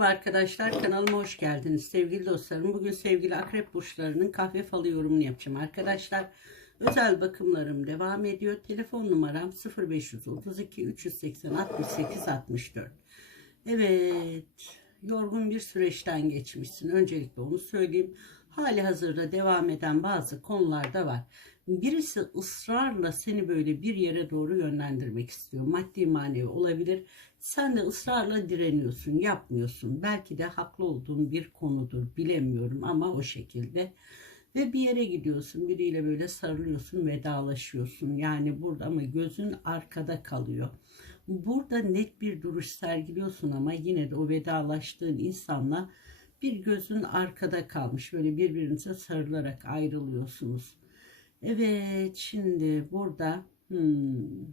Merhaba arkadaşlar kanalıma hoş geldiniz sevgili dostlarım. Bugün sevgili akrep burçlarının kahve falı yorumunu yapacağım arkadaşlar. Özel bakımlarım devam ediyor. Telefon numaram 0532 380 68 64. Evet yorgun bir süreçten geçmişsin. Öncelikle onu söyleyeyim. Hali hazırda devam eden bazı konular da var. Birisi ısrarla seni böyle bir yere doğru yönlendirmek istiyor. Maddi manevi olabilir. Sen de ısrarla direniyorsun, yapmıyorsun. Belki de haklı olduğun bir konudur, bilemiyorum ama o şekilde. Ve bir yere gidiyorsun, biriyle böyle sarılıyorsun, vedalaşıyorsun. Yani burada ama gözün arkada kalıyor. Burada net bir duruş sergiliyorsun ama yine de o vedalaştığın insanla bir gözün arkada kalmış. Böyle birbirinize sarılarak ayrılıyorsunuz. Evet, şimdi burada hmm,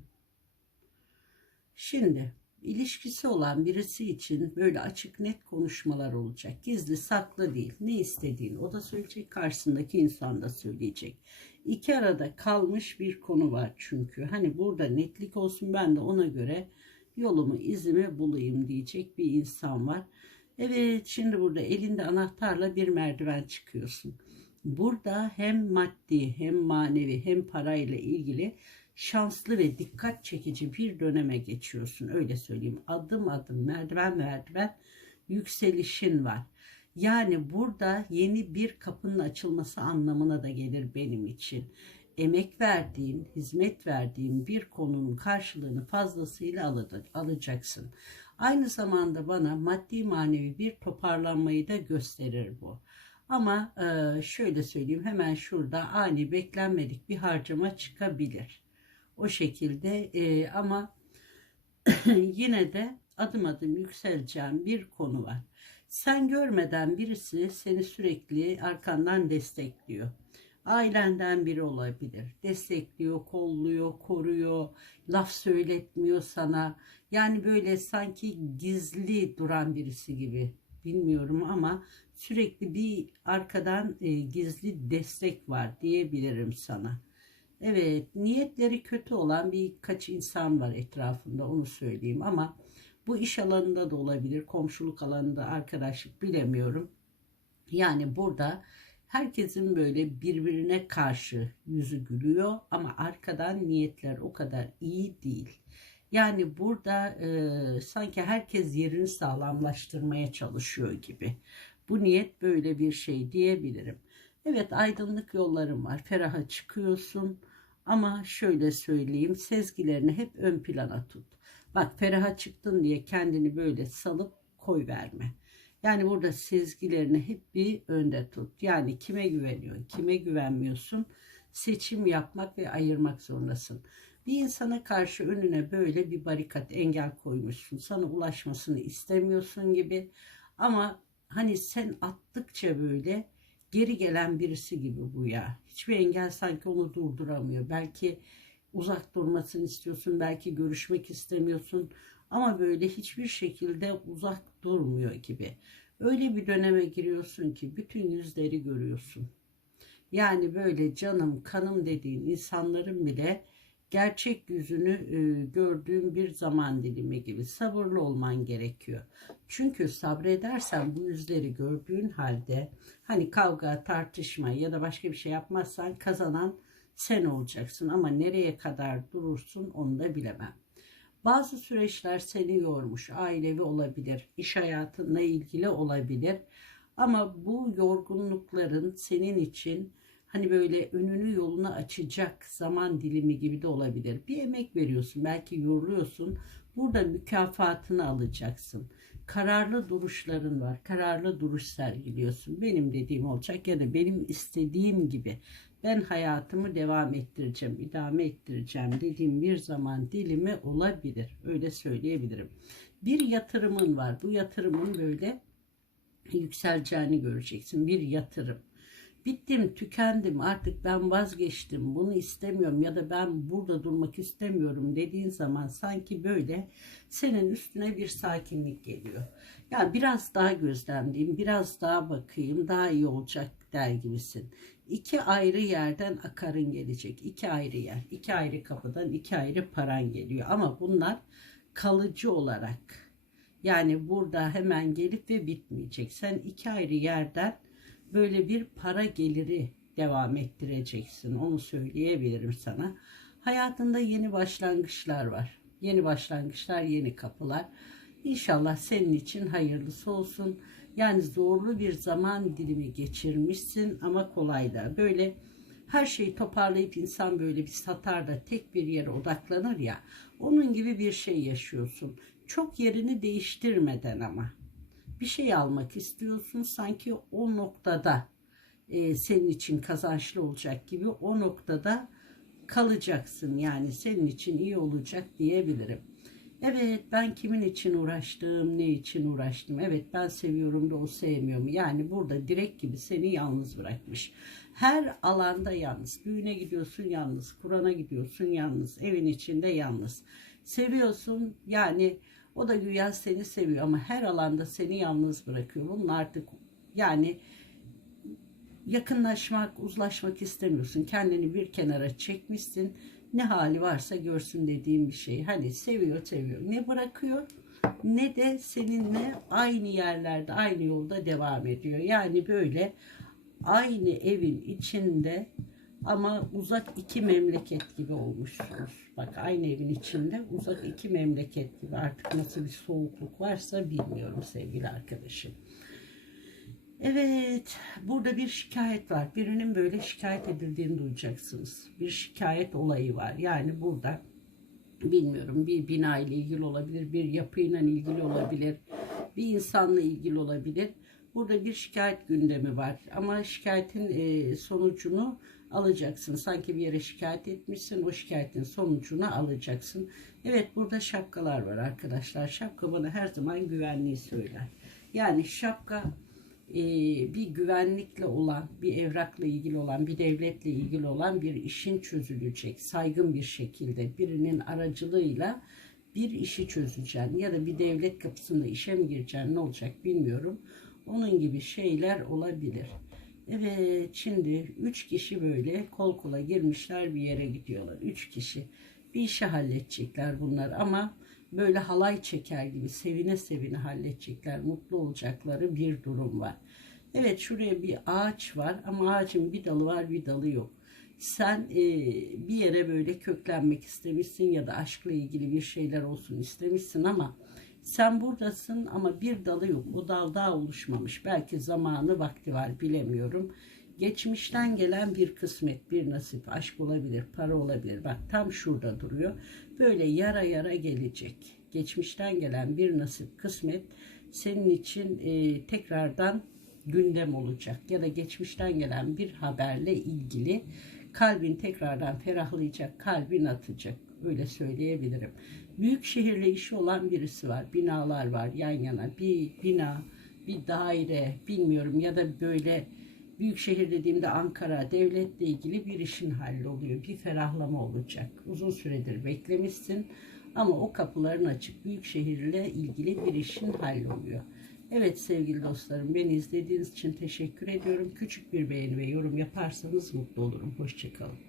şimdi ilişkisi olan birisi için böyle açık net konuşmalar olacak. Gizli saklı değil. Ne istediğini o da söyleyecek, karşısındaki insan da söyleyecek. İki arada kalmış bir konu var çünkü. Hani burada netlik olsun ben de ona göre yolumu, izimi bulayım diyecek bir insan var. Evet şimdi burada elinde anahtarla bir merdiven çıkıyorsun. Burada hem maddi hem manevi hem parayla ilgili şanslı ve dikkat çekici bir döneme geçiyorsun. Öyle söyleyeyim. Adım adım merdiven merdiven yükselişin var. Yani burada yeni bir kapının açılması anlamına da gelir benim için. Emek verdiğin, hizmet verdiğin bir konunun karşılığını fazlasıyla alacaksın. Aynı zamanda bana maddi manevi bir toparlanmayı da gösterir bu. Ama e, şöyle söyleyeyim hemen şurada ani beklenmedik bir harcama çıkabilir. O şekilde e, ama yine de adım adım yükseleceğim bir konu var. Sen görmeden birisi seni sürekli arkandan destekliyor. Ailenden biri olabilir. Destekliyor, kolluyor, koruyor, laf söyletmiyor sana. Yani böyle sanki gizli duran birisi gibi. Bilmiyorum ama sürekli bir arkadan e, gizli destek var diyebilirim sana. Evet, niyetleri kötü olan birkaç insan var etrafında onu söyleyeyim ama bu iş alanında da olabilir, komşuluk alanında, arkadaşlık bilemiyorum. Yani burada herkesin böyle birbirine karşı yüzü gülüyor ama arkadan niyetler o kadar iyi değil. Yani burada e, sanki herkes yerini sağlamlaştırmaya çalışıyor gibi. Bu niyet böyle bir şey diyebilirim. Evet aydınlık yollarım var. Feraha çıkıyorsun ama şöyle söyleyeyim sezgilerini hep ön plana tut. Bak feraha çıktın diye kendini böyle salıp koy verme. Yani burada sezgilerini hep bir önde tut. Yani kime güveniyorsun, kime güvenmiyorsun seçim yapmak ve ayırmak zorundasın. Bir insana karşı önüne böyle bir barikat engel koymuşsun. Sana ulaşmasını istemiyorsun gibi. Ama hani sen attıkça böyle geri gelen birisi gibi bu ya. Hiçbir engel sanki onu durduramıyor. Belki uzak durmasını istiyorsun, belki görüşmek istemiyorsun ama böyle hiçbir şekilde uzak durmuyor gibi. Öyle bir döneme giriyorsun ki bütün yüzleri görüyorsun. Yani böyle canım, kanım dediğin insanların bile gerçek yüzünü e, gördüğün bir zaman dilimi gibi sabırlı olman gerekiyor. Çünkü sabredersen bu yüzleri gördüğün halde hani kavga, tartışma ya da başka bir şey yapmazsan kazanan sen olacaksın ama nereye kadar durursun onu da bilemem. Bazı süreçler seni yormuş, ailevi olabilir, iş hayatınla ilgili olabilir. Ama bu yorgunlukların senin için hani böyle önünü yolunu açacak zaman dilimi gibi de olabilir. Bir emek veriyorsun, belki yoruluyorsun. Burada mükafatını alacaksın. Kararlı duruşların var. Kararlı duruş sergiliyorsun. Benim dediğim olacak ya da benim istediğim gibi ben hayatımı devam ettireceğim, idame ettireceğim dediğim bir zaman dilimi olabilir. Öyle söyleyebilirim. Bir yatırımın var. Bu yatırımın böyle yükseleceğini göreceksin. Bir yatırım bittim, tükendim, artık ben vazgeçtim, bunu istemiyorum ya da ben burada durmak istemiyorum dediğin zaman sanki böyle senin üstüne bir sakinlik geliyor. Ya biraz daha gözlemleyeyim, biraz daha bakayım, daha iyi olacak der gibisin. İki ayrı yerden akarın gelecek. iki ayrı yer, iki ayrı kapıdan iki ayrı paran geliyor. Ama bunlar kalıcı olarak Yani burada hemen gelip ve bitmeyecek. Sen iki ayrı yerden böyle bir para geliri devam ettireceksin. Onu söyleyebilirim sana. Hayatında yeni başlangıçlar var. Yeni başlangıçlar, yeni kapılar. İnşallah senin için hayırlısı olsun. Yani zorlu bir zaman dilimi geçirmişsin ama kolay da. Böyle her şeyi toparlayıp insan böyle bir satar da tek bir yere odaklanır ya. Onun gibi bir şey yaşıyorsun. Çok yerini değiştirmeden ama. Bir şey almak istiyorsun sanki o noktada e, senin için kazançlı olacak gibi o noktada kalacaksın. Yani senin için iyi olacak diyebilirim. Evet ben kimin için uğraştım, ne için uğraştım. Evet ben seviyorum da o sevmiyor mu? Yani burada direkt gibi seni yalnız bırakmış. Her alanda yalnız. Düğüne gidiyorsun yalnız, Kur'an'a gidiyorsun yalnız, evin içinde yalnız. Seviyorsun yani o da güya seni seviyor ama her alanda seni yalnız bırakıyor. Bunun artık yani yakınlaşmak, uzlaşmak istemiyorsun. Kendini bir kenara çekmişsin. Ne hali varsa görsün dediğim bir şey. Hani seviyor seviyor. Ne bırakıyor ne de seninle aynı yerlerde, aynı yolda devam ediyor. Yani böyle aynı evin içinde ama uzak iki memleket gibi olmuşsunuz. Bak aynı evin içinde uzak iki memleket gibi. Artık nasıl bir soğukluk varsa bilmiyorum sevgili arkadaşım. Evet, burada bir şikayet var. Birinin böyle şikayet edildiğini duyacaksınız. Bir şikayet olayı var. Yani burada bilmiyorum bir bina ile ilgili olabilir, bir yapıyla ilgili olabilir, bir insanla ilgili olabilir. Burada bir şikayet gündemi var ama şikayetin e, sonucunu alacaksın. Sanki bir yere şikayet etmişsin, o şikayetin sonucunu alacaksın. Evet burada şapkalar var arkadaşlar. Şapka bana her zaman güvenliği söyler. Yani şapka e, bir güvenlikle olan, bir evrakla ilgili olan, bir devletle ilgili olan bir işin çözülecek. Saygın bir şekilde birinin aracılığıyla bir işi çözeceksin. Ya da bir devlet kapısında işe mi gireceksin ne olacak bilmiyorum. Onun gibi şeyler olabilir. Evet şimdi üç kişi böyle kol kola girmişler bir yere gidiyorlar. Üç kişi bir işi halledecekler bunlar ama böyle halay çeker gibi sevine sevine halledecekler, mutlu olacakları bir durum var. Evet şuraya bir ağaç var ama ağacın bir dalı var bir dalı yok. Sen e, bir yere böyle köklenmek istemişsin ya da aşkla ilgili bir şeyler olsun istemişsin ama sen buradasın ama bir dalı yok. O dal daha oluşmamış. Belki zamanı vakti var bilemiyorum. Geçmişten gelen bir kısmet, bir nasip, aşk olabilir, para olabilir. Bak tam şurada duruyor. Böyle yara yara gelecek. Geçmişten gelen bir nasip, kısmet senin için e, tekrardan gündem olacak. Ya da geçmişten gelen bir haberle ilgili kalbin tekrardan ferahlayacak, kalbin atacak. Öyle söyleyebilirim. Büyük şehirle işi olan birisi var. Binalar var yan yana. Bir bina, bir daire bilmiyorum ya da böyle büyük şehir dediğimde Ankara devletle ilgili bir işin halloluyor. Bir ferahlama olacak. Uzun süredir beklemişsin ama o kapıların açık. Büyük şehirle ilgili bir işin halloluyor. Evet sevgili dostlarım beni izlediğiniz için teşekkür ediyorum. Küçük bir beğeni ve yorum yaparsanız mutlu olurum. Hoşçakalın.